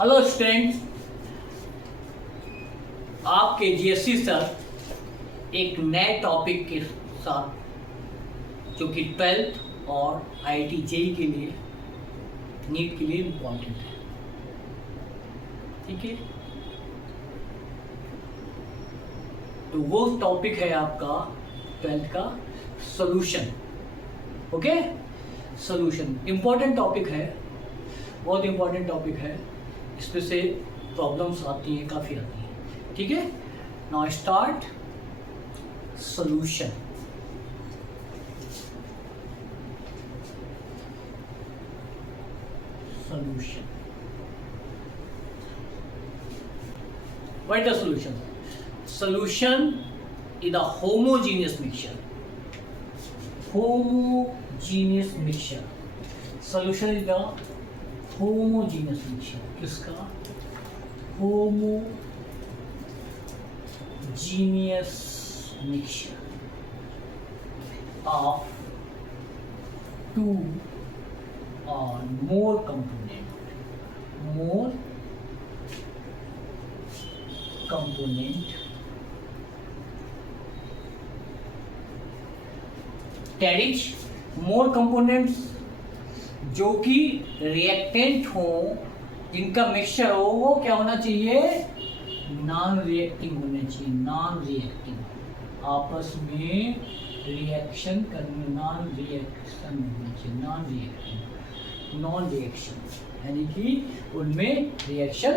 Hello student, आपके GSC sir एक नए टॉपिक के साथ जो कि 12th और आईआईटी जेई के लिए नीट के लिए इम्पोर्टेंट है। ठीक है, तो वो टॉपिक है आपका 12th का solution. Okay, solution important topic है, बहुत इम्पोर्टेंट टॉपिक है। इसमें से प्रॉब्लम्स आती हैं, काफ़ी आती हैं। ठीक है, now start solution. Solution. What is the solution? Solution is a homogeneous mixture. Homogeneous mixture. Solution is the homogeneous mixture. किसका? Homogeneous mixture of two or more component that is more components जो कि reactant हो, जिनका mixture हो, वो क्या होना चाहिए? नॉन रिएक्टिंग होना चाहिए। नॉन रिएक्टिंग, आपस में रिएक्शन करने, नॉन रिएक्शन होना चाहिए। नॉन रिएक्टिंग, नॉन रिएक्शन यानी कि उनमें रिएक्शन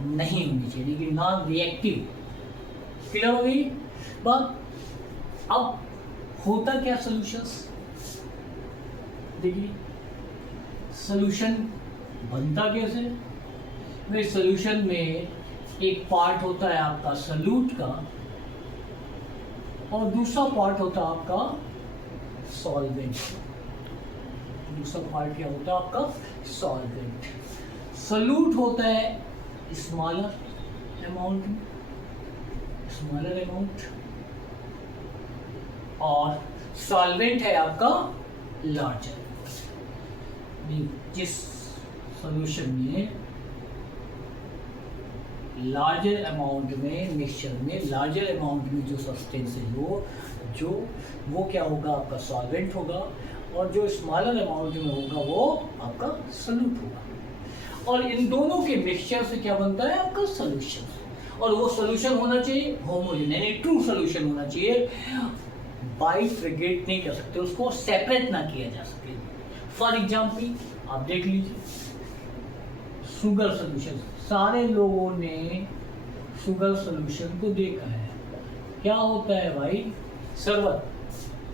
नहीं होनी चाहिए, लेकिन नॉन रिएक्टिव। क्लियर हो गई बात? अब होता क्या सॉल्यूशंस? देखिए, सॉल्यूशन बनता कैसे? भाई सॉल्यूशन में एक पार्ट होता है आपका सॉल्यूट का और दूसरा पार्ट होता है आपका सॉल्वेंट। दूसरा पार्ट क्या होता है आपका? सॉल्वेंट। सॉल्यूट होता है स्मॉलर अमाउंट में, स्मॉलर अमाउंट, और सॉल्वेंट है आपका लार्जर। जिस सॉल्यूशन में लार्जर अमाउंट में, मिक्सचर में लार्जर अमाउंट में जो सब्सटेंस है जो वो क्या होगा? आपका सॉल्वेंट होगा, और जो स्मॉलर अमाउंट में होगा वो आपका सॉल्यूट होगा। और इन दोनों के मिक्सचर से क्या बनता है? आपका सॉल्यूशन। और वो सॉल्यूशन होना चाहिए होमोजेनियस, यानी ट्रू सॉल्यूशन होना चाहिए। बाइफरगेट नहीं कर सकते, उसको सेपरेट ना किया जा सके। फॉर एग्जाम्पल आप देख लीजिए, शुगर सॉल्यूशन। सारे लोगों ने शुगर सॉल्यूशन को देखा है। क्या होता है भाई? शरबत,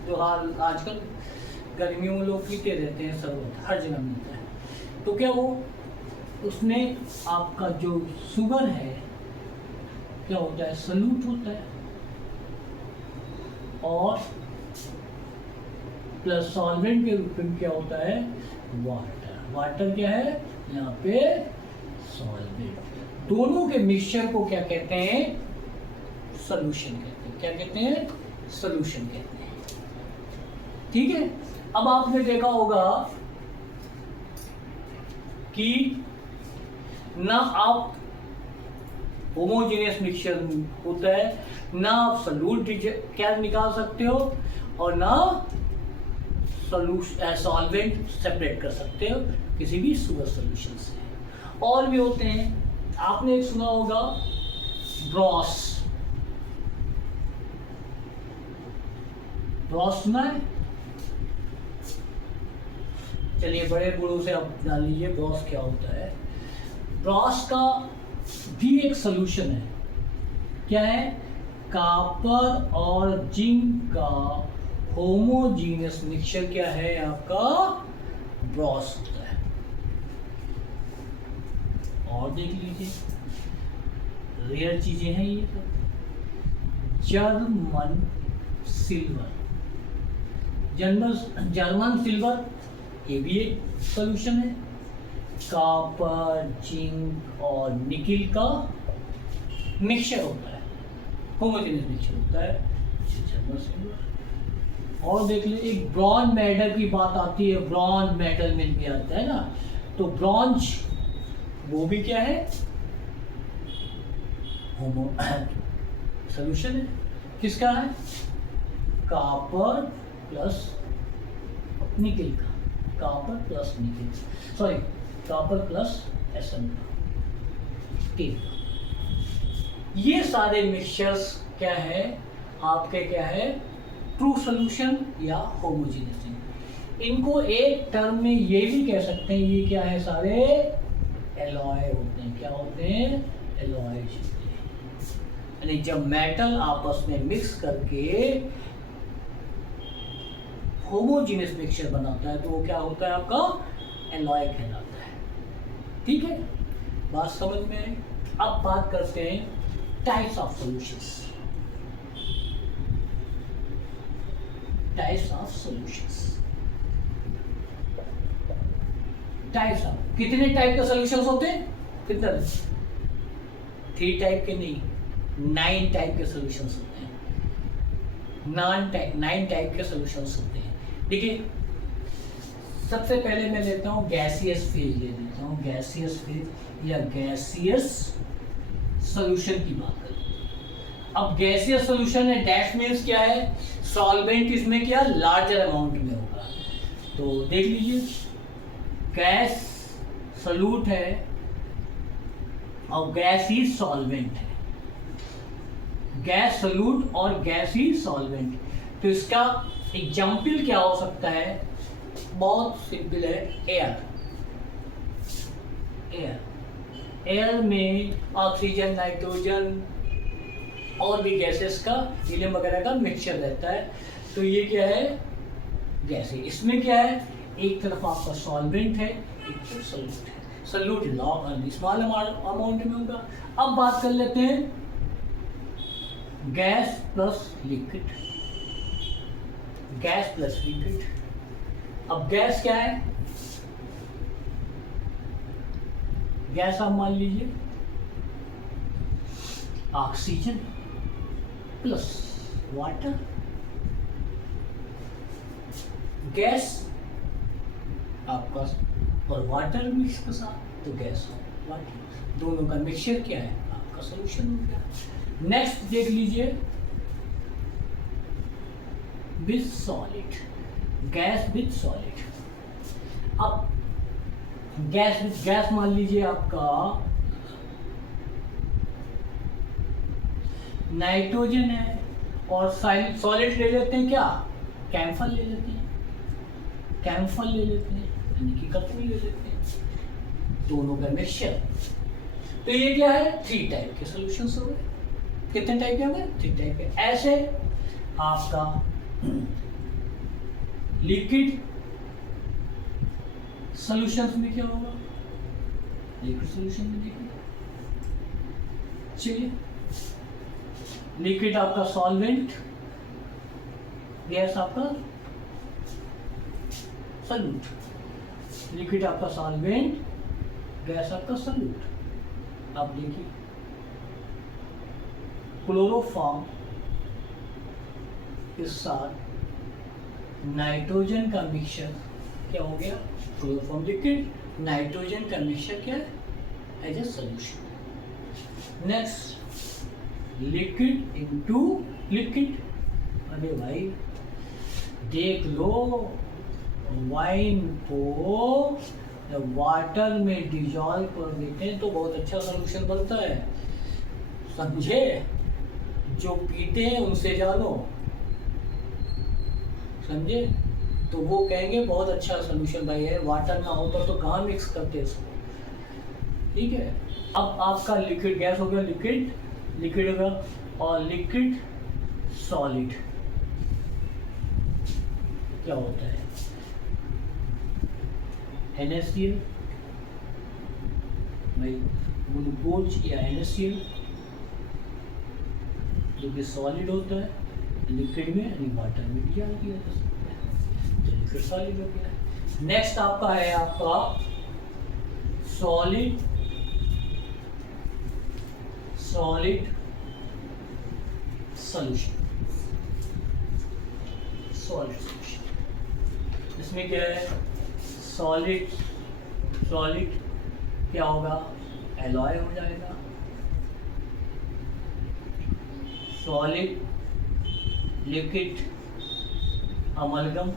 जो हाल आजकल गर्मियों में लोग पीते रहते हैं, शरबत हर जगह मिलता है। तो क्या वो उसमें आपका जो शुगर है क्या होता है? सॉल्यूट होता है, और प्लस सॉल्वेंट के रूप में क्या होता है? वाटर। वाटर क्या है यहाँ पे? सॉल्वेंट। दोनों के मिक्सचर को क्या कहते हैं? सॉल्यूशन कहते हैं। क्या कहते हैं? सॉल्यूशन कहते हैं। ठीक है, अब आपने देखा होगा कि ना आप होमोजेनियस मिक्सचर होता है, ना आप सॉल्यूट क्या निकाल सकते हो, और ना सॉल्वेंट सेपरेट कर सकते हो किसी भी शुगर सॉल्यूशन से। और भी होते हैं, आपने एक सुना होगा ब्रॉस। ब्रॉस सुना है? चलिए बड़े बूढ़ों से आप जान लीजिए ब्रॉस क्या होता है। ब्रॉस का भी एक सॉल्यूशन है। क्या है? कॉपर और जिंक का होमोजीनियस मिक्सचर क्या है आपका? ब्रॉस होता है। और देख लीजिए, रेयर चीजें हैं ये तो। जर्मन सिल्वर, जर्मन सिल्वर, ये भी एक सॉल्यूशन है। कॉपर, जिंक और निकिल का मिक्सचर होता है, होमोजेनियस मिक्सचर होता है जर्मन सिल्वर। और देख लीजिए, एक ब्रॉन्ज मेटल की बात आती है, ब्रॉन्ज मेटल में भी आता है ना, तो ब्रॉन्ज वो भी क्या है, होमो सोल्यूशन है। किसका है, कॉपर प्लस निकल का, कॉपर प्लस निकल, सॉरी कॉपर प्लस Sn का। ये सारे मिक्सचर्स क्या है आपके, क्या है, ट्रू सोल्यूशन या होमोजेनियस। इनको एक टर्म में ये भी कह सकते हैं, ये क्या है, सारे एलॉय होते हैं। क्या होते हैं, एलॉयज होते हैं। यानी जब मेटल आपस में मिक्स करके होमोजेनियस मिक्सचर बनाता है तो वो क्या होता है, आपका एलॉय कहलाता है। ठीक है, बात समझ में आई। अब बात करते हैं types of solutions. Types of solutions, types of, कितने टाइप के सॉल्यूशंस होते हैं, कितने, 3 टाइप के नहीं, 9 टाइप के सॉल्यूशंस होते हैं। 9 टाइप के सॉल्यूशंस होते हैं। देखिए, सबसे पहले मैं लेता हूँ गैसियस फेज, ले लेता हूँ गैसियस फेज या गैसियस सॉल्यूशन की बात करें। अब गैसियस सॉल्यूशन है, डैश मीन्स क्या है, सॉल्वेंट इसमें क्या लार्जर अमाउंट में होगा। तो देख लीजिए, गैस सॉल्यूट है और गैस ही सॉल्वेंट है। गैस सॉल्यूट और गैस ही सॉल्वेंट, तो इसका एग्जाम्पल क्या हो सकता है, बहुत सिंपल है, एयर। एयर में ऑक्सीजन, नाइट्रोजन और भी गैसेस का, हीलियम वगैरह का मिक्सचर रहता है। तो ये क्या है, गैस है। इसमें क्या है, एक तरफ आपका सॉल्वेंट है, एक तरफ सॉल्यूट है। सॉल्यूट स्मॉल अमाउंट में होगा। अब बात कर लेते हैं gas plus liquid, gas plus liquid. अब गैस क्या है, गैस आप मान लीजिए ऑक्सीजन प्लस वाटर। गैस आपका और वाटर मिक्स के साथ, तो गैस और वाटर दोनों का मिक्सचर क्या है, आपका सॉल्यूशन हो गया। नेक्स्ट देख लीजिए with solid, gas with solid. अब गैस विद गैस मान लीजिए आपका नाइट्रोजन है और सॉलिड ले लेते हैं, क्या कैम्फर ले लेते हैं, कैम्फर ले लेते हैं, यानी कि कपनी ले लेते हैं, दोनों का मिक्सचर। तो ये क्या है, 3 टाइप के सॉल्यूशंस हो गए। कितने टाइप के हो गए, 3 टाइप के। ऐसे आपका लिक्विड सॉल्यूशंस में क्या होगा, लिक्विड सॉल्यूशन में देखिए, चलिए लिक्विड आपका सॉल्वेंट, गैस आपका सॉल्यूट। लिक्विड आपका सॉल्वेंट, गैस आपका सॉल्यूट। अब देखिए क्लोरोफॉर्म के साथ नाइट्रोजन का मिक्सचर क्या हो गया, क्लोरोफॉर्म लिक्विड, नाइट्रोजन का मिक्सचर क्या है, as a solution. Next liquid into liquid. अरे भाई देख लो, वाइन को वाटर में डिजॉल्व कर देते हैं तो बहुत अच्छा सॉल्यूशन बनता है, समझे। जो पीते हैं उनसे जानो, समझे, तो वो कहेंगे बहुत अच्छा सॉल्यूशन भाई है, वाटर ना होता तो कहाँ मिक्स करते इसको। ठीक है, अब आपका लिक्विड गैस हो गया, लिक्विड लिक्विड हो गया, और लिक्विड सॉलिड क्या होता है, NaCl भाई, ग्लूकोज या NaCl जो कि सॉलिड होता है, लिक्विड में यानी वाटर में डिजॉल्व किया जा सकता है, तो लिक्विड सॉलिड हो गया। नेक्स्ट आपका है आपका solid solid solution. Solid solution इसमें क्या है, सॉलिड सॉलिड क्या होगा, एलॉय हो जाएगा, सॉलिड, लिक्विड, अमलगम,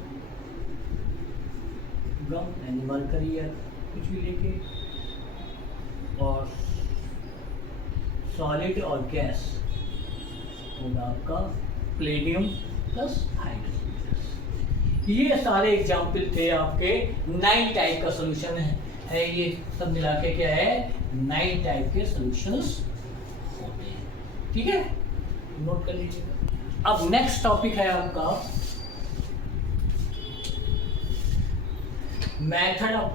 गम यानी मरकरी या कुछ भी लेके, और सॉलिड और गैस होगा आपका प्लेटियम प्लस हाइड्रोजन। ये सारे एग्जाम्पल थे आपके 9 टाइप का सोल्यूशन है ये सब मिला के क्या है 9 टाइप के सॉल्यूशंस होते हैं। ठीक है, नोट कर लीजिएगा। अब नेक्स्ट टॉपिक है आपका method of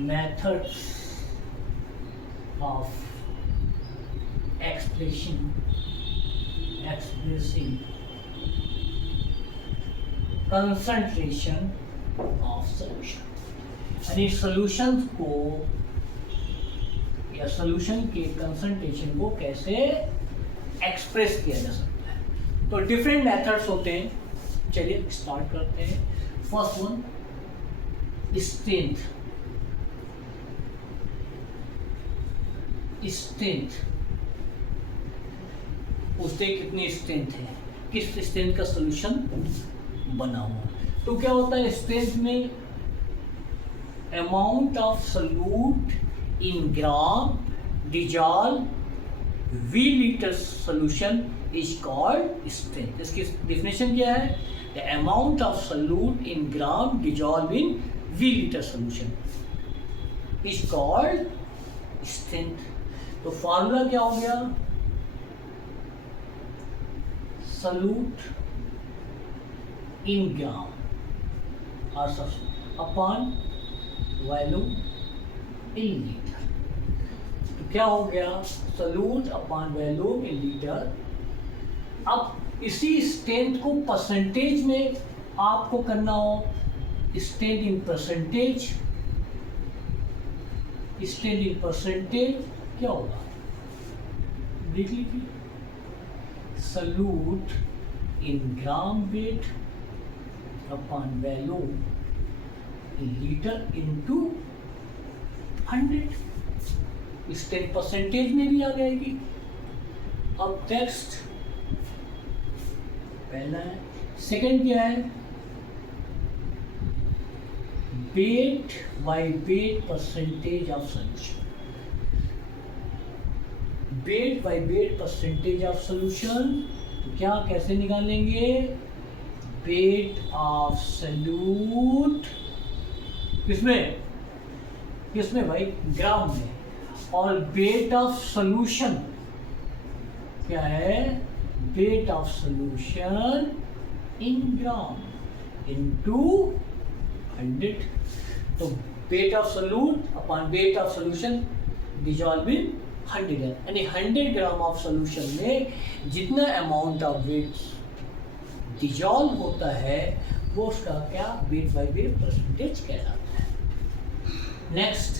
methods of expressing concentration of solution, यानी सॉल्यूशन को या सॉल्यूशन के कंसंट्रेशन को कैसे एक्सप्रेस किया जा सकता है। तो डिफरेंट मेथड्स होते हैं, चलिए स्टार्ट करते हैं। First one strength. उससे कितनी स्ट्रेंथ है, किस स्ट्रेंथ का सॉल्यूशन बना हुआ। तो क्या होता है स्ट्रेंथ में amount of solute in gram dissolve V litre solution is called strength. इसकी डेफिनेशन क्या है, the amount of solute in gram dissolve in V litre solution is called strength. तो फॉर्मूला क्या हो गया, सॉल्यूट इन ग्राम और upon volume in litre. तो क्या हो गया, solute upon volume in litre. अब इसी स्ट्रेंथ को परसेंटेज में आपको करना हो, strength in percentage, strength in percentage क्या होगा देख लीजिए, solute in gram weight upon volume in litre into 100, strength percentage में भी आ जाएगी। अब नेक्स्ट पहला है, सेकंड क्या है, weight by weight percentage of solution. Weight by weight percentage of solution, तो क्या कैसे निकालेंगे, वेट ऑफ सॉल्यूट किसमें किसमें भाई, ग्राम में, और वेट ऑफ सॉल्यूशन क्या है, weight of solution in gram into 100। तो weight of solute upon weight of solution dissolve in 100, यानी 100 ग्राम ऑफ सॉल्यूशन में जितना अमाउंट ऑफ वेट डिजॉल्व होता है वो उसका क्या वेट बाय वेट परसेंटेज कहलाता है। नेक्स्ट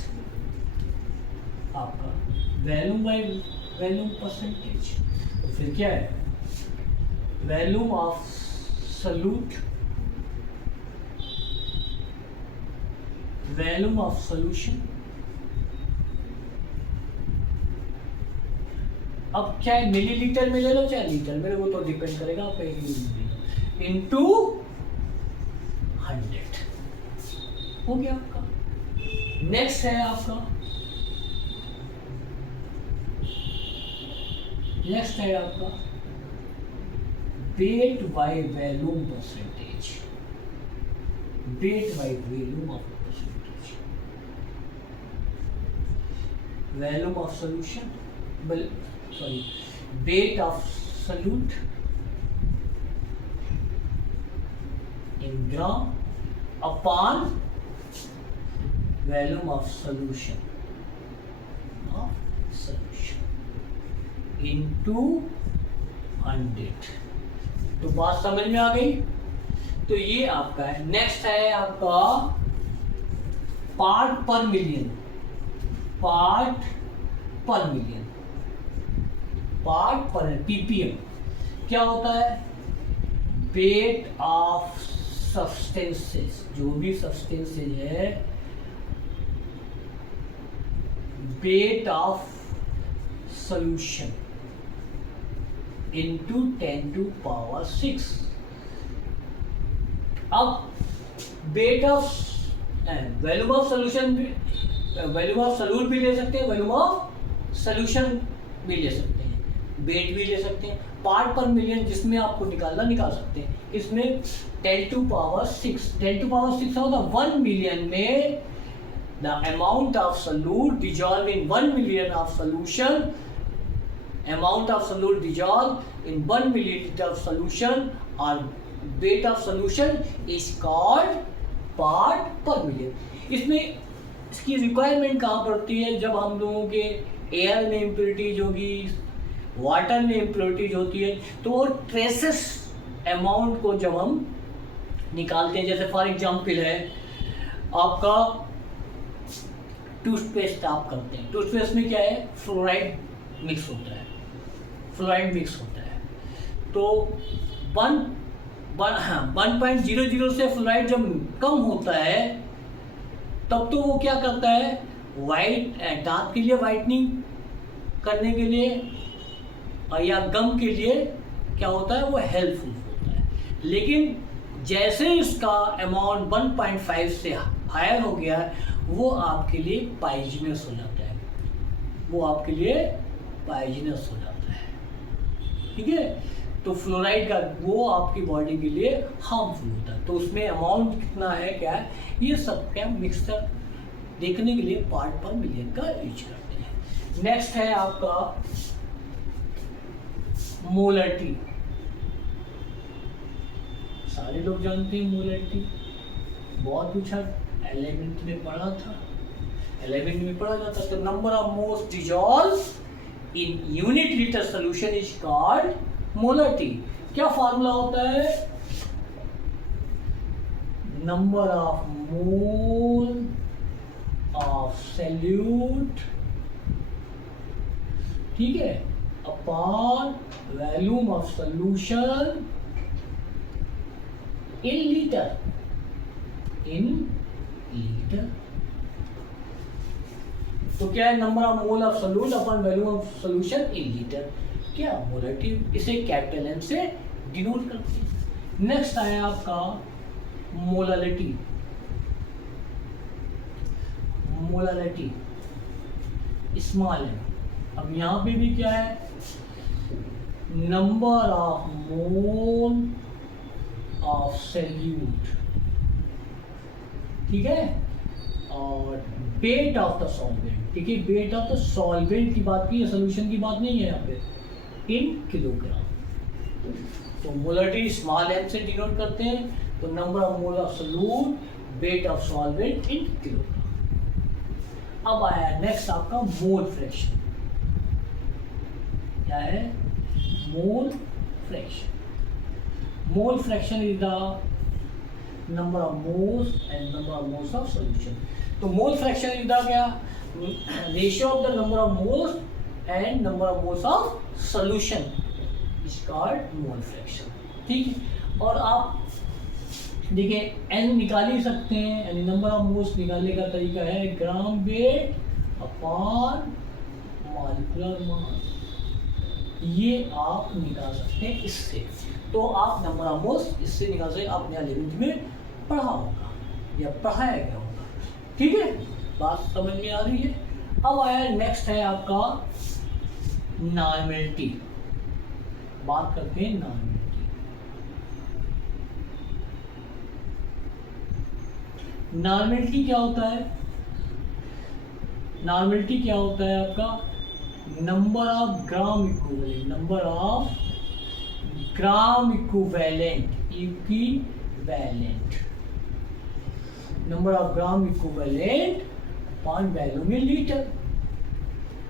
आपका वॉल्यूम बाय वॉल्यूम परसेंटेज। तो फिर क्या है, volume of solute, volume of solution. अब क्या है, मिलीलीटर में ले लो चाहे लीटर में, वो तो डिपेंड करेगा आप इनटू 100 हो गया आपका। नेक्स्ट है आपका, नेक्स्ट है आपका weight by volume percentage, weight by volume of percentage, volume of solution sorry weight of solute in gram upon volume of solution into 100। तो बात समझ में आ गई। तो ये आपका है। नेक्स्ट है आपका पार्ट पर मिलियन, पार्ट पर मिलियन, पार्ट पर पीपीएम क्या होता है, वेट ऑफ सब्सटेंसेस, जो भी सब्सटेंसेज है weight of solution into 10 to power 6. अब weight of volume of solution भी, वैल्यूम ऑफ सोल्यूट भी ले सकते हैं, वैल्यूम ऑफ सोल्यूशन भी ले सकते हैं, वेट भी ले सकते हैं, पार्ट पर मिलियन जिसमें आपको निकाल सकते हैं। इसमें 10 to power 6, 10 to power 6 होगा 1 मिलियन में the amount of solute dissolved in 1 million of solution, amount of solute dissolved in 1 milliliter of solution or weight of solution is called part per million। इसमें इसकी requirement कहाँ पड़ती है? जब हम लोगों के एयर में इम्प्योरिटीज होगी, वाटर में इम्प्योरिटीज होती है, तो वो ट्रेसेस अमाउंट को जब हम निकालते हैं, जैसे फॉर एग्जांपल है आपका टूथपेस्ट आप करते हैं, टूथपेस्ट में क्या है? फ्लोराइड मिक्स होता है, फ्लोराइड मिक्स होता है। तो 1.00 से फ्लोराइड जब कम होता है तब तो वो क्या करता है? वाइट दांत के लिए वाइटनिंग करने के लिए या गम के लिए क्या होता है? वो हेल्पफुल होता है। लेकिन जैसे इसका अमाउंट 1.5 से हायर हो गया, वो आपके लिए पॉइजनस हो जाता है, वो आपके लिए पॉइजनस हो जाता है। ठीक है, तो फ्लोराइड का वो आपकी बॉडी के लिए हार्मफुल होता है। तो उसमें अमाउंट कितना है, क्या है, ये सब क्या मिक्सचर देखने के लिए पार्ट पर मिलियन का यूज करते हैं। नेक्स्ट है आपका मोलरिटी। सारे लोग जानते हैं मोलरिटी, बहुत पूछा 11th में पढ़ा था, 11th में पढ़ा जाता। तो number of moles dissolve in unit litre solution is called molarity. क्या फार्मूला होता है? Number of mole of solute, ठीक है, upon volume of solution in litre, in litre. तो क्या है? Number of mole of solute upon volume of solution in litre. क्या? Molarity. इसे कैपिटल एम से डिनोट करते हैं। नेक्स्ट आया आपका मोलरिटी। मोलरिटी स्मॉल है। अब यहां पे भी क्या है? Number of mole of solute, ठीक है, और वेट ऑफ द सॉल्वेंट। ठीक है, वेट ऑफ द सॉल्वेंट की बात की है, सोल्यूशन की बात नहीं है यहाँ पे, इन किलोग्राम। तो मोलरिटी स्मॉल एम से डिनोट करते हैं। तो number of mole of solute, weight of solvent in kilogram. अब आया नेक्स्ट आपका मोल फ्रैक्शन। क्या है? मोल fraction. Mole fraction is the number of moles and number of moles of solution. तो मोल फ्रैक्शन इज द क्या? Ratio of the number of moles and number of moles of solution is called mole fraction. ठीक है, और आप देखिए N निकाल ही सकते हैं, यानी नंबर ऑफ मोल्स निकालने का तरीका है gram weight upon molecular mass. ये आप निकाल सकते हैं इससे। तो आप नंबर ऑफ मोल्स इससे निकाल सकते हैं। आपने 11th में पढ़ा होगा या पढ़ाया गया होगा। ठीक है, बात समझ में आ रही है। अब आया नेक्स्ट है आपका नॉर्मेलिटी। बात करते हैं नॉर्मेलिटी। नॉर्मेलिटी क्या होता है? नॉर्मेलिटी क्या होता है आपका? Number of gram equivalent, number of gram equivalent, equivalent, number of gram equivalent upon value में लीटर,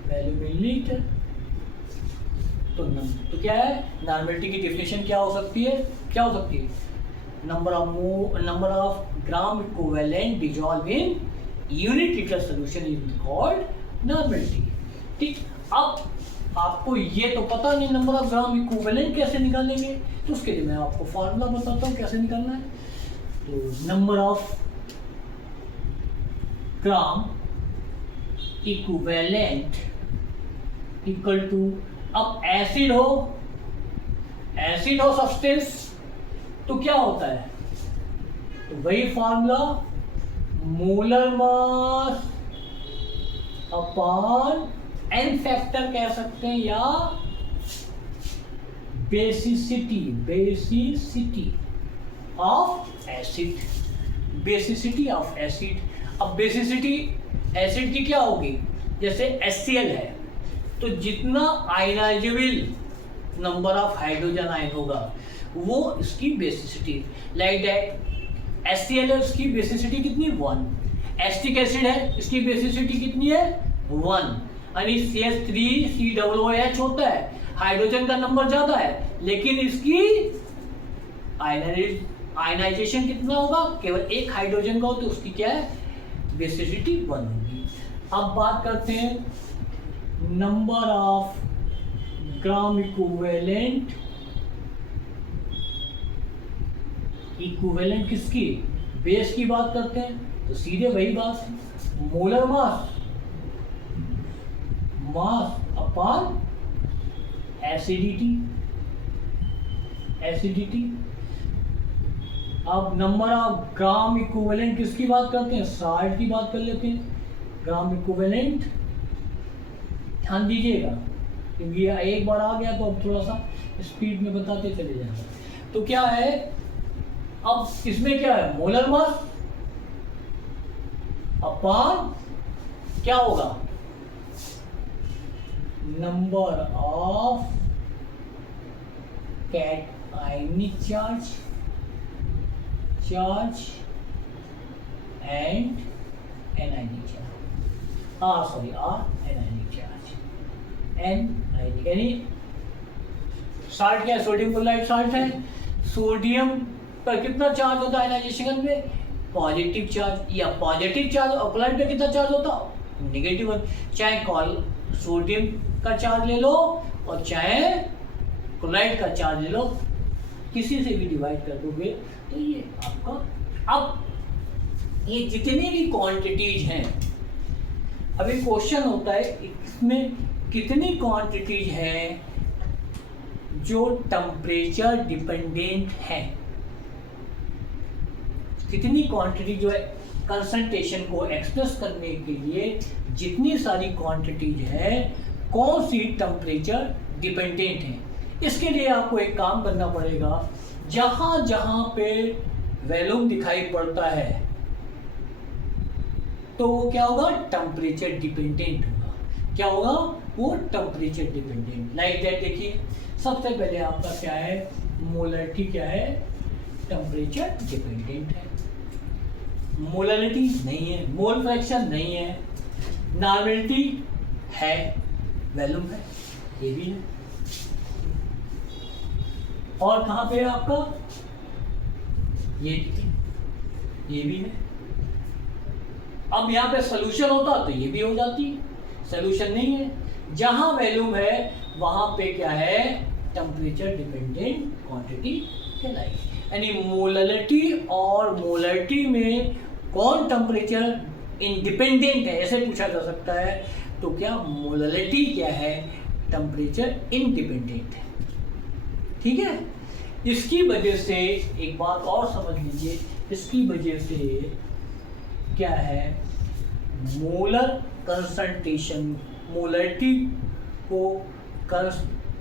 वैल्यू में लीटर। तो क्या है? नॉर्मेलिटी की डेफिनेशन क्या हो सकती है? क्या हो सकती है? Number of gram equivalent dissolve in unit litre solution is called normality. ठीक, अब आपको ये तो पता नहीं नंबर ऑफ ग्राम इक्विवेलेंट कैसे निकालेंगे, तो उसके लिए मैं आपको फार्मूला बताता हूँ कैसे निकालना है। तो number of gram equivalent equal to, अब एसिड हो सब्सटेंस तो क्या होता है, तो वही formula molar mass upon n factor कह सकते हैं, या basicity of acid, basicity of acid. अब बेसिसिटी एसिड की क्या होगी, जैसे HCl है तो जितना ionizable number of hydrogen ion होगा वो इसकी बेसिसिटी, लाइक दैट HCl है उसकी बेसिसिटी कितनी 1, एसिटिक एसिड है इसकी बेसिसिटी कितनी है 1, यानी CH3COOH होता है, हाइड्रोजन का नंबर ज्यादा है लेकिन इसकी आयनाइजेशन कितना होगा, केवल एक हाइड्रोजन का हो तो उसकी क्या है बेसिसिटी 1 होगी। अब बात करते हैं नंबर ऑफ ग्राम इक्विवेलेंट किसकी, बेस की बात करते हैं तो सीधे वही बात है, मोलर मास अपॉन एसिडिटी। अब नंबर ऑफ ग्राम इक्विवेलेंट किसकी बात करते हैं, साल्ट की बात कर लेते हैं। ग्राम इक्विवेलेंट ध्यान दीजिएगा क्योंकि ये एक बार आ गया तो अब थोड़ा सा स्पीड में बताते चले जाएंगे। तो क्या है, अब इसमें क्या है मोलर मास अपॉन क्या होगा number of cationic charge and anionic charge, anionic charge, anionic यानी साल्ट क्या है, सोडियम क्लोराइड साल्ट है, सोडियम पर कितना चार्ज होता है आयनाइजेशन में, पॉजिटिव चार्ज, या पॉजिटिव चार्ज और क्लोराइड पे कितना चार्ज होता है नेगेटिव। चाहे सोडियम का चार्ज ले लो और चाहे क्लोराइड का चार्ज ले लो, किसी से भी डिवाइड कर दोगे तो ये आपका, अब ये जितनी भी क्वांटिटीज हैं, अभी क्वेश्चन होता है इसमें कितनी क्वांटिटीज हैं जो टेम्परेचर डिपेंडेंट है, कितनी क्वांटिटी जो है कंसंट्रेशन को एक्सप्रेस करने के लिए जितनी सारी क्वांटिटीज है कौन सी टेम्परेचर डिपेंडेंट है। इसके लिए आपको एक काम करना पड़ेगा, जहां जहां पे वॉल्यूम दिखाई पड़ता है तो वो क्या होगा टेम्परेचर डिपेंडेंट होगा, क्या होगा वो टेम्परेचर डिपेंडेंट। लाइक दैट देखिए सबसे पहले आपका क्या है मोलरिटी क्या है टेम्परेचर डिपेंडेंट है, मोलरिटी नहीं है, मोल फ्रैक्शन नहीं है, नॉर्मलिटी है, वॉल्यूम है, ये भी है, और कहां पे है आपका ये भी है। अब यहाँ पे सोल्यूशन होता तो ये भी हो जाती, सोल्यूशन नहीं है, जहां वॉल्यूम है वहां पे क्या है टेम्परेचर डिपेंडेंट क्वांटिटी कहलाएगी। यानी मोलरिटी और मोलरिटी में कौन टेम्परेचर इंडिपेंडेंट है ऐसे पूछा जा सकता है, तो क्या मोलरिटी क्या है टेम्परेचर इंडिपेंडेंट है, ठीक है। इसकी वजह से एक बात और समझ लीजिए, इसकी वजह से क्या है मोलर कंसंट्रेशन, मोलरिटी को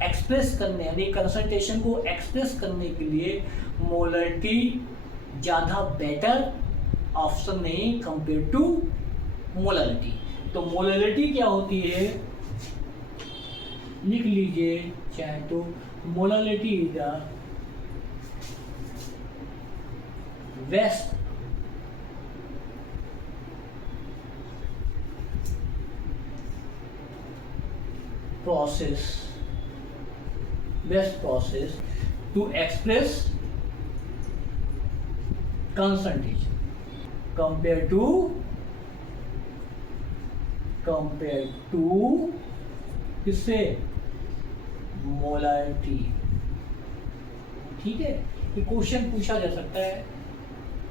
एक्सप्रेस करने यानी कंसंट्रेशन को एक्सप्रेस करने के लिए मोलरिटी ज़्यादा बेटर ऑप्शन नहीं कंपेयर टू मोलरिटी। तो मोलरिटी क्या होती है लिख लीजिए चाहे तो, molarity is the best process to express concentration compared to किससे मोलरिटी, ठीक है। ये क्वेश्चन पूछा जा सकता है,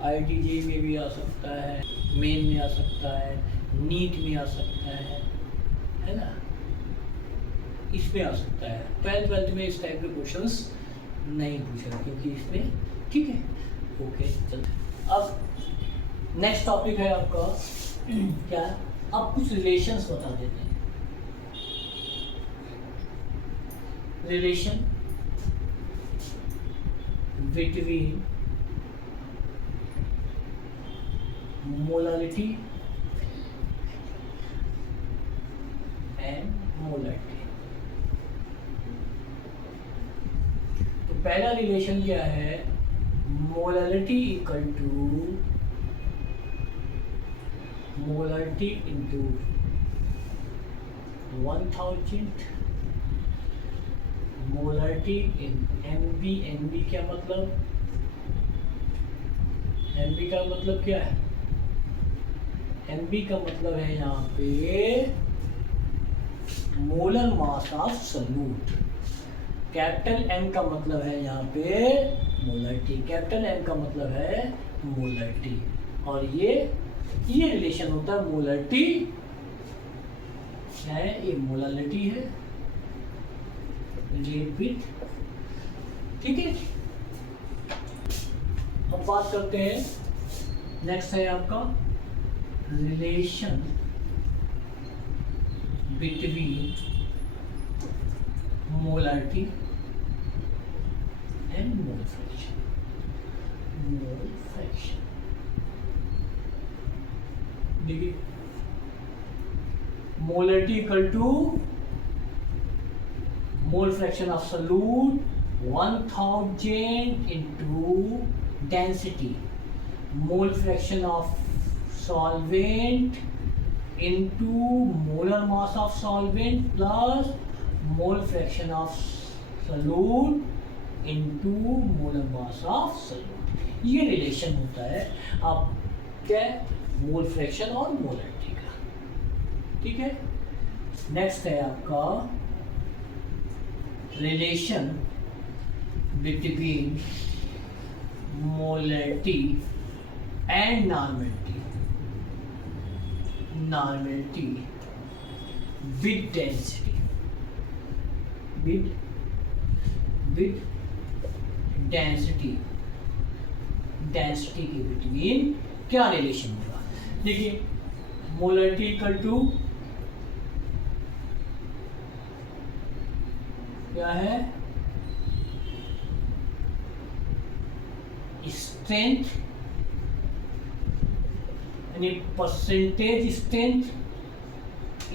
IIT JEE में भी आ सकता है, मेन में आ सकता है, नीट में आ सकता है ना, इसमें आ सकता है। 12th में इस टाइप के क्वेश्चंस नहीं पूछा क्योंकि इसमें, ठीक है, ओके चल। अब नेक्स्ट टॉपिक है आपका क्या, आप कुछ रिलेशंस बता देते हैं। Relation between molality and molality. तो पहला रिलेशन क्या है, molality equal to molality into 1000 molarity in MB। MB क्या मतलब, MB का मतलब क्या है, MB का मतलब है यहाँ पे molar mass of solute. Capital M का मतलब है यहाँ पे मोलारिटी, कैपिटल M का मतलब है मोलारिटी। और ये रिलेशन होता है मोलारिटी क्या है, ये मोलारिटी है लिपिड, ठीक है। अब बात करते हैं, नेक्स्ट है आपका relation between molarity and mole fraction. Mole fraction देखिए, molarity equal to mole fraction of solute 1000 into density, mole fraction of solvent into molar mass of solvent plus mole fraction of solute into molar mass of solute. ये relation होता है आप क्या, mole fraction और molarity का, ठीक है। Next है आपका relation between molarity and normality. Normality with density, with density, density के बिटवीन क्या रिलेशन होगा। देखिए, मोलारिटी इक्वल टू क्या है, स्ट्रेंथ यानी percentage strength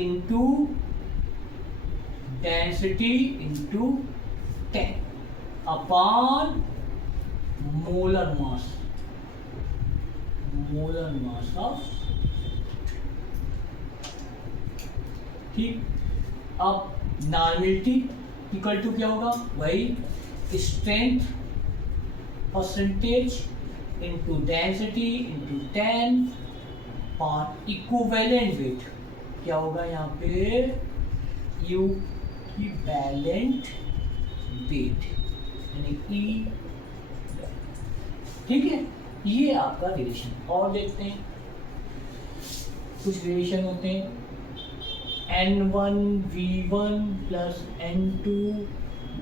into density into 10 upon molar mass, molar mass of, ठीक। अब नॉर्मलिटी इक्वल टू क्या होगा, वही strength percentage into density into 10 और इक्विवेलेंट वेट क्या होगा यहाँ पे, इक्विवेलेंट वेट यानी ई, ठीक है। ये आपका रिलेशन। और देखते हैं कुछ रिलेशन होते हैं, N1 V1 plus N2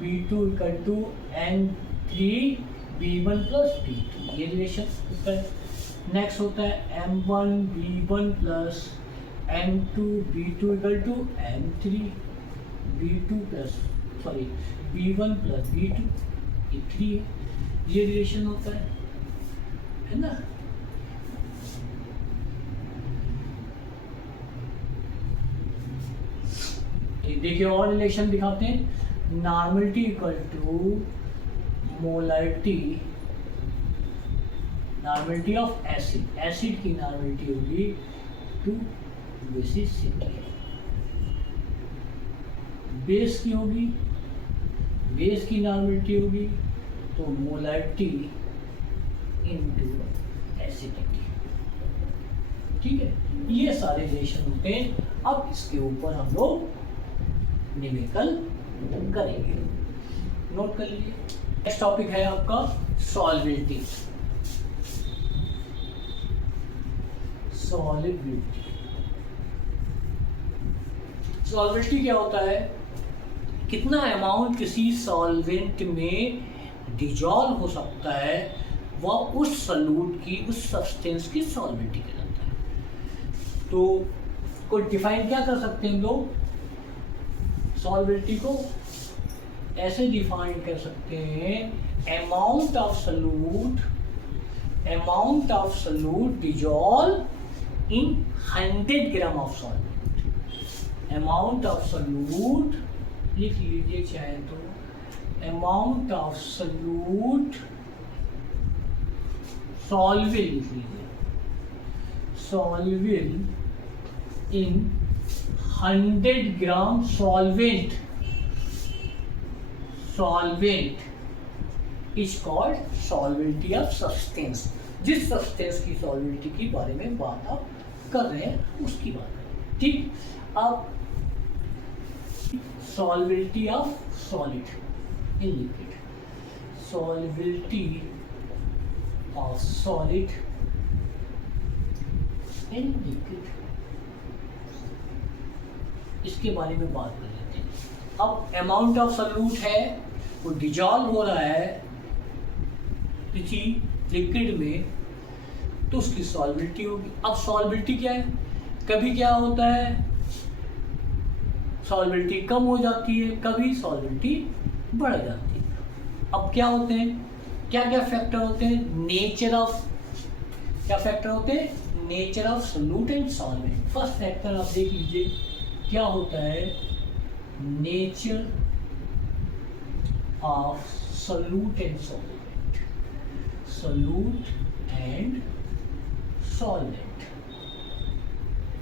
V2 equal to N3 V1 plus V2, ये रिलेशन होता है। नेक्स्ट होता है M1 V1 plus N2 V2 equal to M3 V2 plus V1 plus V2, ये 3 है, ये रिलेशन होता है ना। देखिए और रिलेशन दिखाते हैं, normality equal to molarity, normality of acid, acid की नॉर्मलिटी होगी टू बेसिसिटी, बेस की होगी, बेस की नॉर्मलिटी होगी तो मोलारिटी इनटू एसिडिटी, ठीक है। ये सारे रिलेशन होते हैं। अब इसके ऊपर हम लोग न्यूमेरिकल करेंगे, नोट कर लीजिए। नेक्स्ट टॉपिक है आपका सॉल्विलिटी। सॉल्युबिलिटी सॉल्वेंटी क्या होता है, कितना अमाउंट किसी सॉल्वेंट में डिजॉल्व हो सकता है वह उस सॉल्यूट की, उस सब्सटेंस की सॉल्वेंटी कहलाता है। तो को डिफाइन क्या कर सकते हैं हम लोग, सॉल्वेंटी को ऐसे डिफाइन कर सकते हैं, amount of solute dissolve in 100 gram of solvent. Amount of solute लिख लीजिए चाहे तो, अमाउंट ऑफ सॉल्यूट सॉल्विल लिख लीजिए, soluble in 100 gram solvent is called solubility of substance. जिस सब्सटेंस की सॉल्वेंटी के बारे में बात आप कर रहे हैं उसकी बात है, ठीक। अब solubility of solid in liquid, solubility of solid in liquid, इसके बारे में बात कर लेते हैं। अब अमाउंट ऑफ सॉल्यूट है, वो डिजॉल्व हो रहा है किसी लिक्विड में, तो उसकी सॉल्वेंटी होगी। अब सॉल्वेंटी क्या है, कभी क्या होता है सॉल्वेंटी कम हो जाती है, कभी सॉल्वेंटी बढ़ जाती है। अब क्या होते हैं, क्या क्या फैक्टर होते हैं, नेचर ऑफ, क्या फैक्टर होते हैं, nature of solute and solvent. First factor आप देख लीजिए क्या होता है, nature of solute and solvent, solute and solvent.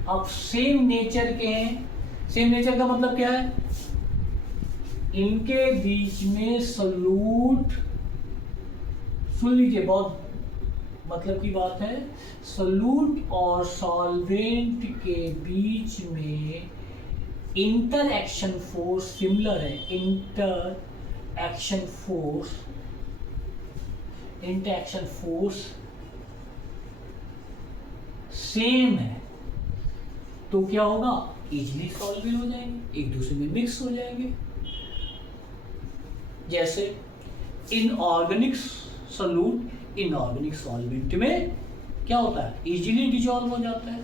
अब सेम नेचर के हैं, सेम नेचर का मतलब क्या है, इनके बीच में सॉल्यूट, सुन लीजिए बहुत मतलब की बात है, सॉल्यूट और सॉल्वेंट के बीच में इंटरएक्शन फोर्स सिमिलर है, इंटरएक्शन फोर्स सेम है, तो क्या होगा, इजीली सॉल्वेबल हो जाएंगे, एक दूसरे में मिक्स हो जाएंगे। जैसे इनऑर्गेनिक सॉल्यूट इनऑर्गेनिक सॉल्वेंट में क्या होता है, इजीली डिजॉल्व हो जाता है।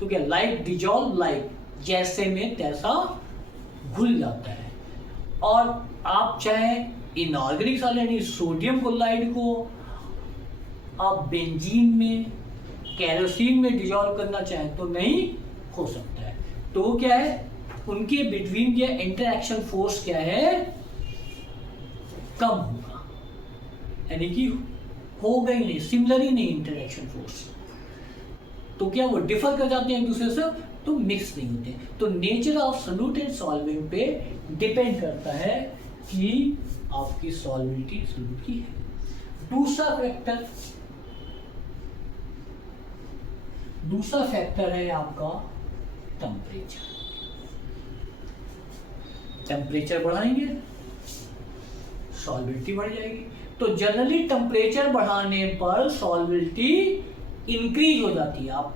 तो क्या, लाइक डिजॉल्व लाइक, जैसे में तैसा घुल जाता है। और आप चाहे इनऑर्गेनिक सॉल्वेंट सोडियम क्लोराइड को आप बेंजीन में, केरोसिन में डिजॉल्व करना चाहें तो नहीं हो सकता है। तो क्या है, उनके बिटवीन क्या इंटरएक्शन फोर्स क्या है, कम होगा, यानी कि होगा ही नहीं, सिमिलर ही नहीं इंटरएक्शन फोर्स। तो क्या वो डिफर कर जाते हैं एक दूसरे से, तो मिक्स नहीं होते। तो nature of solute and solvent पे डिपेंड करता है कि आपकी सॉल्वेंटी सॉल्यूट की है। दूसरा फैक्टर है आपका टेम्परेचर। टेम्परेचर बढ़ाएंगे सॉल्वेंटी बढ़ जाएगी। तो जनरली टेम्परेचर बढ़ाने पर सॉल्वेंटी इंक्रीज हो जाती है। आप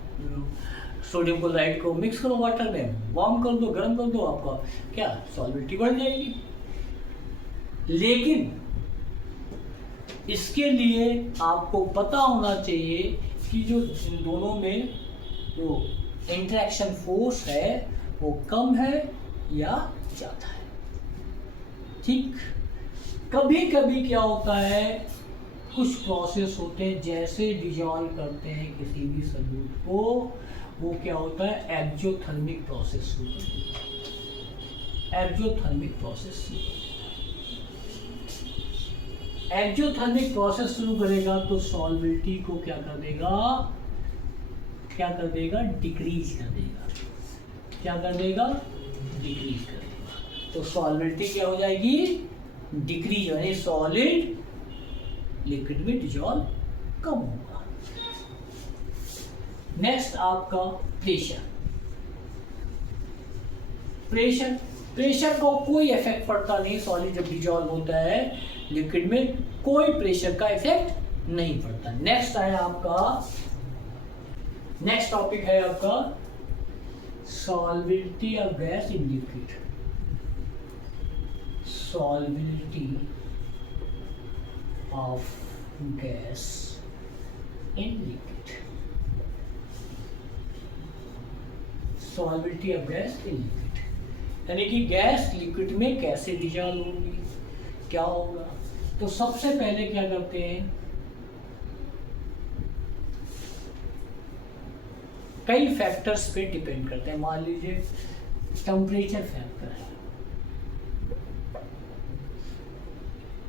सोडियम क्लोराइड को मिक्स करो वाटर में, वार्म कर दो, गर्म कर दो, आपका क्या सॉल्वेंटी बढ़ जाएगी। लेकिन इसके लिए आपको पता होना चाहिए कि जो इन दोनों में जो इंटरेक्शन फोर्स है वो कम है या ज़्यादा है, ठीक। कभी कभी क्या होता है, कुछ प्रोसेस होते हैं, जैसे डिजॉल्व करते हैं किसी भी सॉल्यूट को, वो क्या होता है, एक्जोथर्मिक प्रोसेस होता है। एक्जोथर्मिक प्रोसेस शुरू करेगा तो सॉल्वेंटी को क्या कर देगा, डिक्रीज कर देगा। तो सॉल्वेंटी क्या हो जाएगी, डिक्रीज, यानी सॉलिड लिक्विड में डिजॉल्व कम होगा। नेक्स्ट आपका प्रेशर को कोई इफेक्ट पड़ता नहीं, सॉलिड जब डिजॉल्व होता है लिक्विड में कोई प्रेशर का इफेक्ट नहीं पड़ता। नेक्स्ट टॉपिक है आपका solubility of gas in liquid, solubility of gas in liquid, solubility of gas in liquid, यानी कि गैस लिक्विड में कैसे डिजॉल्व होगी, क्या होगा। तो सबसे पहले क्या करते हैं, कई फैक्टर्स पे डिपेंड करते हैं। मान लीजिए टेम्परेचर फैक्टर है,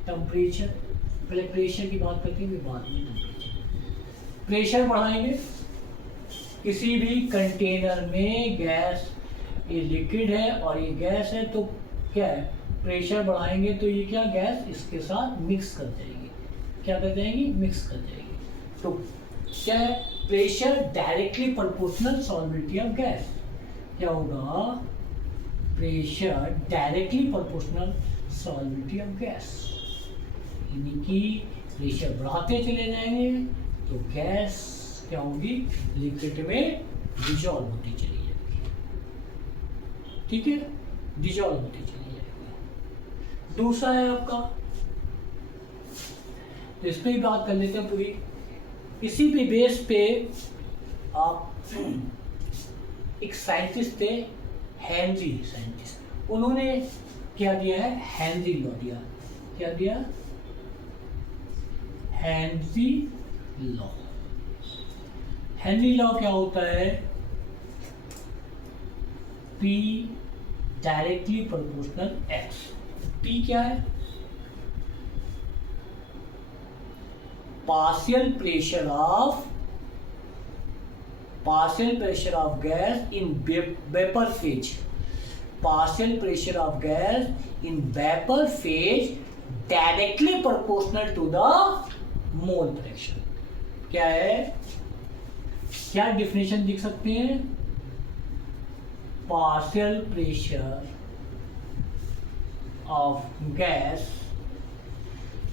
टेम्परेचर, पहले प्रेशर की बात करते हैं बाद में टेम्परेचर। प्रेशर बढ़ाएंगे, किसी भी कंटेनर में गैस, ये लिक्विड है और ये गैस है, तो क्या है, प्रेशर बढ़ाएंगे तो ये क्या, गैस इसके साथ मिक्स कर जाएगी, क्या कर जाएगी, मिक्स कर जाएगी। तो क्या है, pressure directly proportional solubility of gas, क्या होगा, pressure directly proportional solubility of gas, यानी कि प्रेशर बढ़ाते चले जाएंगे तो गैस क्या होगी, लिक्विड में डिजॉल्व होती चली जाएगी, ठीक है, डिजॉल्व होती चली जाएगी। दूसरा है आपका, तो इस पर ही बात कर लेते हैं पूरी। इसी भी बेस पे आप, एक साइंटिस्ट थे हेनरी साइंटिस्ट, उन्होंने क्या दिया है, हेनरी लॉ दिया, क्या दिया, हेनरी लॉ। हेनरी लॉ क्या होता है, P directly proportional X। P क्या है, partial pressure of gas in vapor phase, partial pressure of gas in vapor phase directly proportional to the mole fraction। क्या है, क्या डिफिनेशन लिख सकते हैं, partial pressure of gas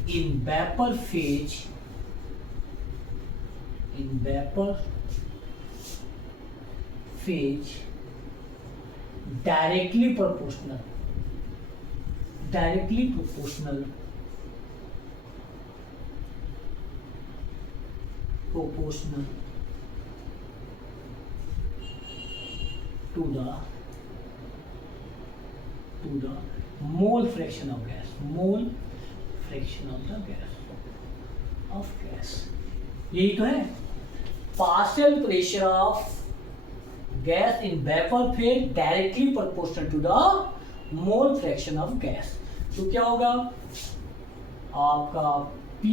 in vapor phase directly proportional to the mole fraction of gas, mole fraction of the gas, यही तो है, partial pressure of gas in vapor phase directly proportional to the mole fraction of gas। तो क्या होगा आपका, P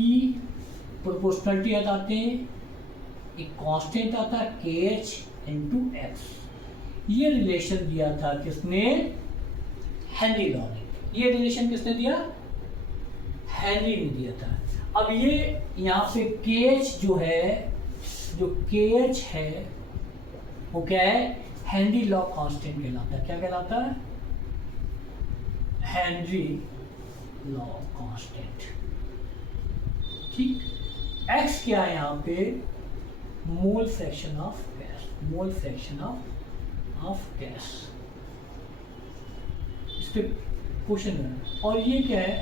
proportionality आते हैं, एक कांस्टेंट आता है KH into X। ये रिलेशन दिया था किसने, हेनरी लॉ ने। ये रिलेशन किसने दिया, हेनरी ने दिया था। अब ये यहाँ पे KH जो है, जो KH है वो क्या है, हेनरी लॉ कांस्टेंट कहलाता है, क्या कहलाता है, हेनरी लॉ कांस्टेंट, ठीक। X क्या है यहाँ पे, मोल fraction of gas, mole fraction of gas, इस पे क्वेश्चन है। और ये क्या है,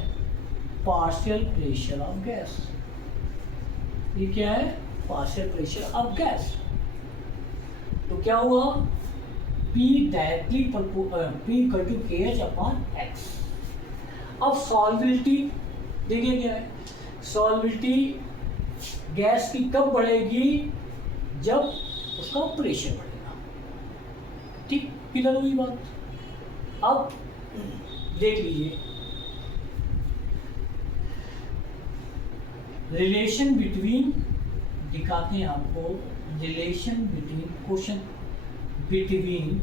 पार्शियल प्रेशर ऑफ गैस, ये क्या है, पार्शियल प्रेशर ऑफ गैस। तो क्या हुआ, P directly P equal to KH upon X। अब सॉल्युबिलिटी देखिए क्या है, सॉल्युबिलिटी गैस की कब बढ़ेगी, जब उसका प्रेशर बढ़ेगा, ठीक, क्लियर हुई बात। अब देख लीजिए रिलेशन बिटवीन, दिखाते हैं आपको, relation between, question between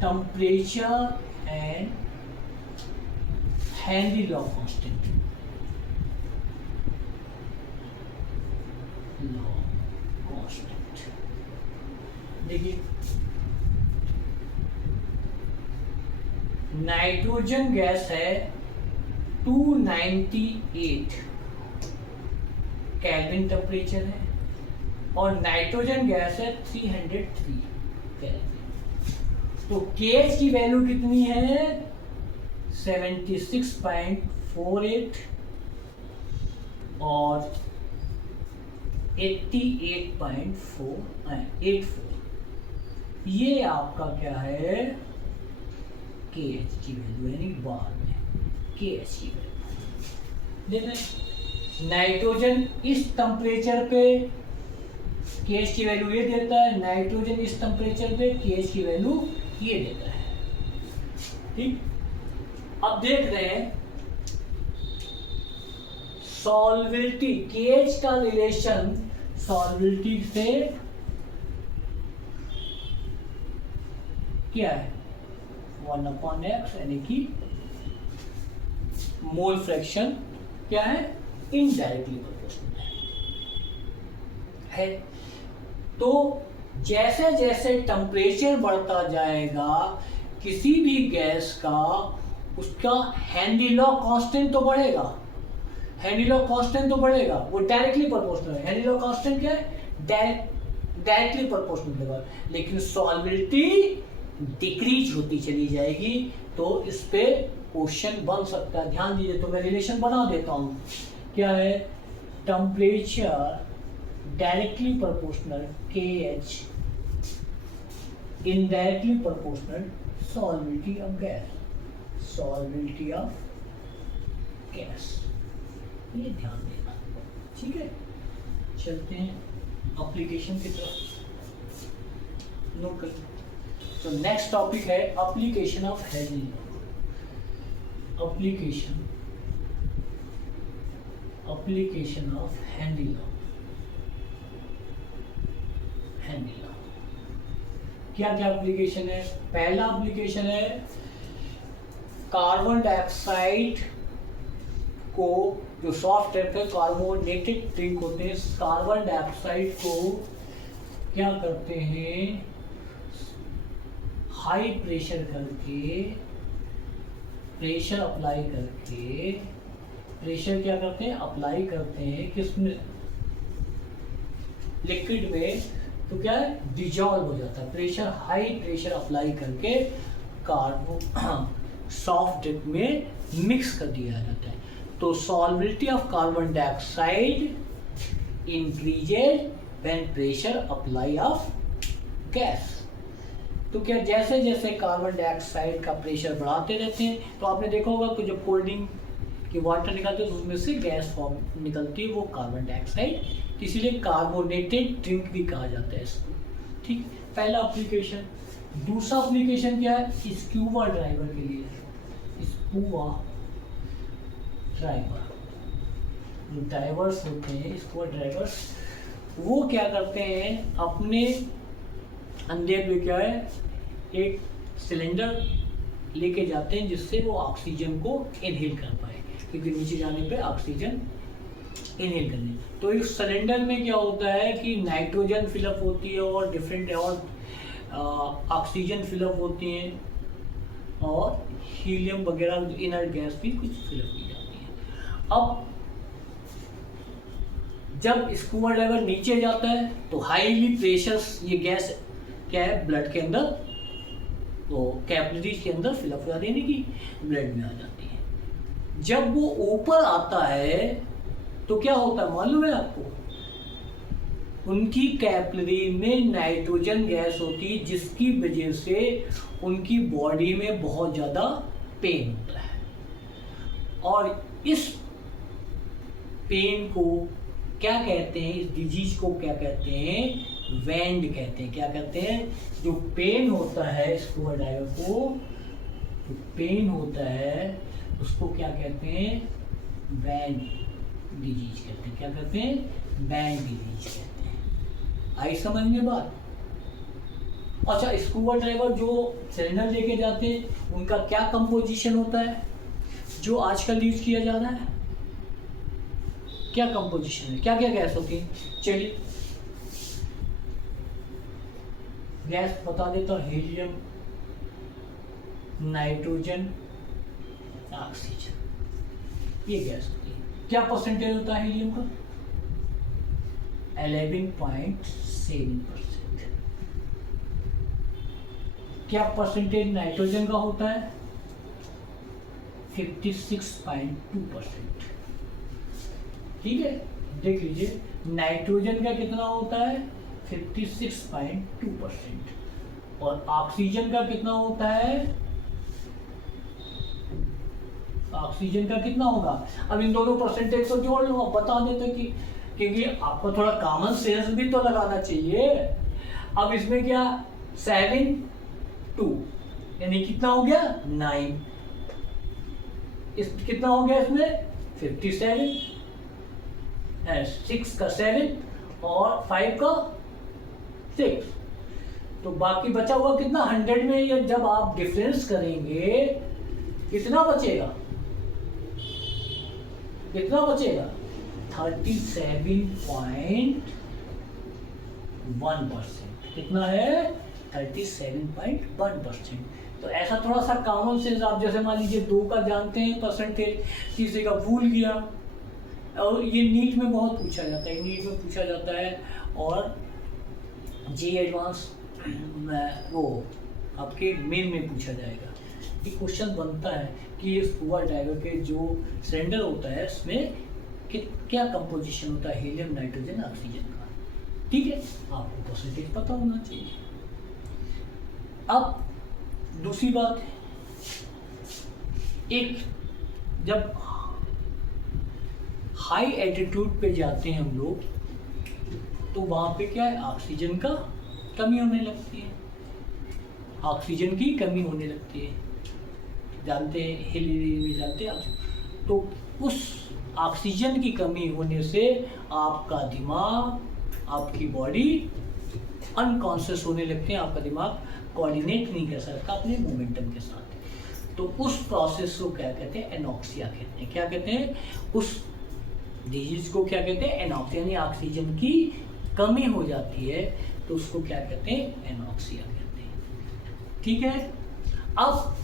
temperature and Henry law constant, law constant. देखिए नाइट्रोजन गैस है 298 केल्विन टेम्परेचर है, और नाइट्रोजन गैस है 303 केल्विन। तो KH की वैल्यू कितनी है 76.48 और 88.84। ये आपका क्या है KH की वैल्यू, यानी बार में KH की वैल्यू। देखें नाइट्रोजन इस टेम्परेचर पे KH की वैल्यू ये देता है, नाइट्रोजन इस टेम्परेचर पे KH की वैल्यू ये देता है। ठीक, अब देख रहे हैं सॉल्विलिटी, KH का रिलेशन सॉल्विलिटी से क्या है 1/x, यानी कि मोल फ्रैक्शन क्या है इनडायरेक्टली प्रोपोर्शनल है। तो जैसे जैसे टेम्परेचर बढ़ता जाएगा किसी भी गैस का, उसका हेनरी लॉ कांस्टेंट तो बढ़ेगा, हेनरी लॉ कांस्टेंट तो बढ़ेगा, वो डायरेक्टली प्रोपोर्शनल है। हेनरी लॉ कांस्टेंट क्या है डायरेक्टली प्रोपोर्शनल होगा, लेकिन सॉल्विलिटी डिक्रीज होती चली जाएगी। तो इस पे क्वेश्चन बन सकता है, ध्यान दीजिए। तो मैं रिलेशन बना देता हूं, क्या है temperature directly proportional KH indirectly proportional solubility of gas, solubility of gas, ये ध्यान देना। ठीक है, चलते हैं एप्लीकेशन की तरफ। नोट कर, तो नेक्स्ट टॉपिक है application of Henry law. Application of Henry law. क्या क्या एप्लीकेशन है? पहला एप्लीकेशन है कार्बन डाइऑक्साइड को, जो सॉफ्ट है कार्बोनेटेड ड्रिंक होते हैं, कार्बन डाइऑक्साइड को क्या करते हैं हाई प्रेशर करके, प्रेशर अप्लाई करके, प्रेशर क्या करते हैं अप्लाई करते हैं किसमें लिक्विड में, तो क्या है डिजॉल्व हो जाता है। प्रेशर हाई प्रेशर अप्लाई करके कार्बन सॉफ्ट ड्रिंक में मिक्स कर दिया जाता है। तो solubility of carbon dioxide increases when pressure apply of gas. तो क्या जैसे जैसे कार्बन डाइऑक्साइड का प्रेशर बढ़ाते रहते हैं, तो आपने देखा होगा कि जब कोल्ड ड्रिंक की वाटर निकलते हैं तो उसमें से गैस फॉर्म निकलती है, वो कार्बन डाइऑक्साइड, इसीलिए कार्बोनेटेड ड्रिंक भी कहा जाता है इसको। ठीक, पहला एप्लीकेशन। दूसरा एप्लीकेशन क्या है स्कूबा ड्राइवर के लिए। स्कूबा ड्राइवर, जो ड्राइवर्स होते हैं स्कूबा ड्राइवर्स, वो क्या करते हैं अपने अंदर में क्या है एक सिलेंडर लेके जाते हैं जिससे वो ऑक्सीजन को इनहेल कर पाए, क्योंकि नीचे जाने पे ऑक्सीजन इनहेल करने। तो इस सिलेंडर में क्या होता है कि नाइट्रोजन फिलअप होती है और डिफरेंट और ऑक्सीजन फिलअप होती हैं और हीलियम वगैरह इनर्ट गैस भी कुछ फिलअप की जाती है। अब जब स्कूबा डाइवर नीचे जाता है तो हाईली प्रेशर ये गैस क्या है ब्लड के अंदर, तो कैपिलरीज के अंदर फिलअप हो जाती है, यानी कि ब्लड में आ जाती है। जब वो ऊपर आता है तो क्या होता है मालूम है आपको, उनकी कैपिलरी में नाइट्रोजन गैस होती है, जिसकी वजह से उनकी बॉडी में बहुत ज़्यादा पेन होता है। और इस पेन को क्या कहते हैं, इस डिजीज को क्या कहते हैं वैंड कहते हैं। क्या कहते हैं, जो पेन होता है स्कूबा डाइवर को, जो पेन होता है उसको क्या कहते हैं वैंड डिजीज कहते हैं। क्या कहते हैं वैंड डिजीज कहते हैं। आई समझ में बात? अच्छा, स्कूबा ड्राइवर जो सिलेंडर लेके जाते हैं उनका क्या कंपोजिशन होता है जो आजकल यूज किया जा रहा है, क्या कंपोजिशन है, क्या क्या गैस होती है? चलिए गैस बता देता हूँ, हीलियम, नाइट्रोजन, ऑक्सीजन, ये गैस होती है। क्या परसेंटेज होता है हीलियम का? 11.7%। क्या परसेंटेज नाइट्रोजन का होता है? 56.2%। ठीक है, देख लीजिए नाइट्रोजन का कितना होता है? 56.2%। और ऑक्सीजन का कितना होता है? ऑक्सीजन का कितना होगा? अब इन दोनों परसेंटेज को जोड़ लो, बता देते कि, क्योंकि आपको थोड़ा कॉमन सेंस भी तो लगाना चाहिए। अब इसमें क्या 7 2 यानी कितना हो गया 9, इस कितना हो गया इसमें 57 है, 6 का 7 और 5 का 6, तो बाकी बचा हुआ कितना 100 में। ये जब आप डिफरेंस करेंगे कितना बचेगा? कितना बचेगा? 37.1%। कितना है? 37.1%। तो ऐसा थोड़ा सा कॉमन सेंस, आप जैसे मान लीजिए 2 का जानते हैं परसेंटेज, तीसरे का भूल गया। और ये नीट में बहुत पूछा जाता है, नीट में पूछा जाता है, और जी एडवांस वो आपके मेन में पूछा जाएगा। ये क्वेश्चन बनता है कि ये स्कूबा डाइवर के जो सिलेंडर होता है इसमें क्या कंपोजिशन होता है, हीलियम, नाइट्रोजन, ऑक्सीजन का। ठीक है, आपको परसेंटेज पता होना चाहिए। अब दूसरी बात, एक जब हाई एल्टीट्यूड पे जाते हैं हम लोग, तो वहाँ पे क्या है, ऑक्सीजन का कमी होने लगती है, ऑक्सीजन की कमी होने लगती है, जानते हैं हिल एरिया में जाते हैं। तो उस ऑक्सीजन की कमी होने से आपका दिमाग, आपकी बॉडी अनकॉन्शियस होने लगते हैं, आपका दिमाग कोऑर्डिनेट नहीं कर सकता अपने मोमेंटम के साथ। तो उस प्रोसेस को क्या कहते हैं? एनॉक्सिया कहते हैं। क्या कहते हैं? उस डिजीज को क्या कहते हैं? एनॉक्सिया, यानी ऑक्सीजन की कमी हो जाती है, तो उसको क्या कहते हैं? एनॉक्सिया कहते हैं। ठीक है, अब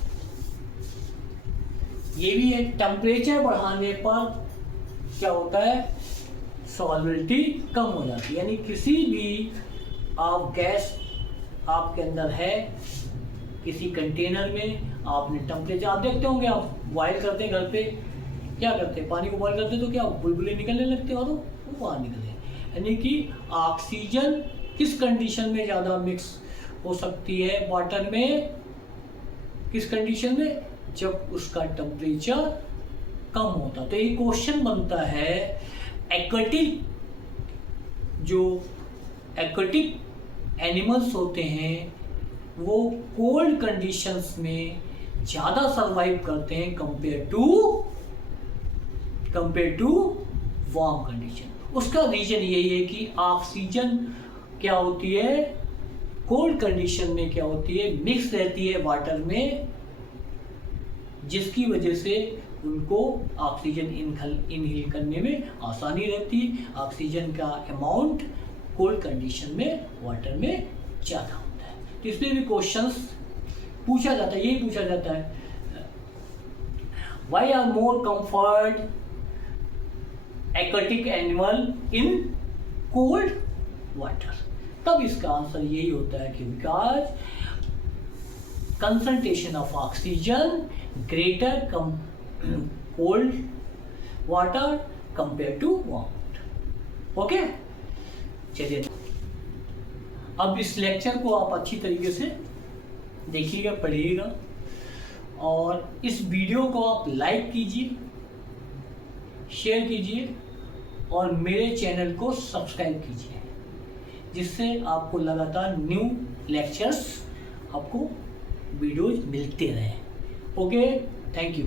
ये भी है, टेम्परेचर बढ़ाने पर क्या होता है? सॉल्युबिलिटी कम हो जाती है, यानी किसी भी आप गैस आपके अंदर है, किसी कंटेनर में आपने टेम्परेचर, आप देखते होंगे, आप बॉयल करते हैं घर पे, क्या करते हैं, पानी को बॉयल करते हैं तो क्या बुलबुले निकलने लगते हैं और वो बाहर निकले। यानी कि ऑक्सीजन किस कंडीशन में ज़्यादा मिक्स हो सकती है वाटर में? किस कंडीशन में? जब उसका टेम्परेचर कम होता। तो ये क्वेश्चन बनता है, एक्वाटिक जो एक्वाटिक एनिमल्स होते हैं वो कोल्ड कंडीशंस में ज़्यादा सरवाइव करते हैं कंपेयर टू वार्म कंडीशन। उसका रीजन यही है कि ऑक्सीजन क्या होती है, कोल्ड कंडीशन में क्या होती है, मिक्स रहती है वाटर में, जिसकी वजह से उनको ऑक्सीजन इनहेल करने में आसानी रहती है। ऑक्सीजन का अमाउंट कोल्ड कंडीशन में वाटर में ज़्यादा होता है। तो इसमें भी क्वेश्चंस पूछा जाता है, यही पूछा जाता है, why are more comfort aquatic animal in cold water? तब इसका आंसर यही होता है कि because concentration of oxygen greater cold water compare to warm water. Okay, चलिए अब इस लेक्चर को आप अच्छी तरीके से देखिएगा, पढ़िएगा, और इस वीडियो को आप लाइक कीजिए, शेयर कीजिए, और मेरे चैनल को सब्सक्राइब कीजिए, जिससे आपको लगातार न्यू लेक्चर्स, आपको वीडियोज मिलते रहें। Okay, thank you.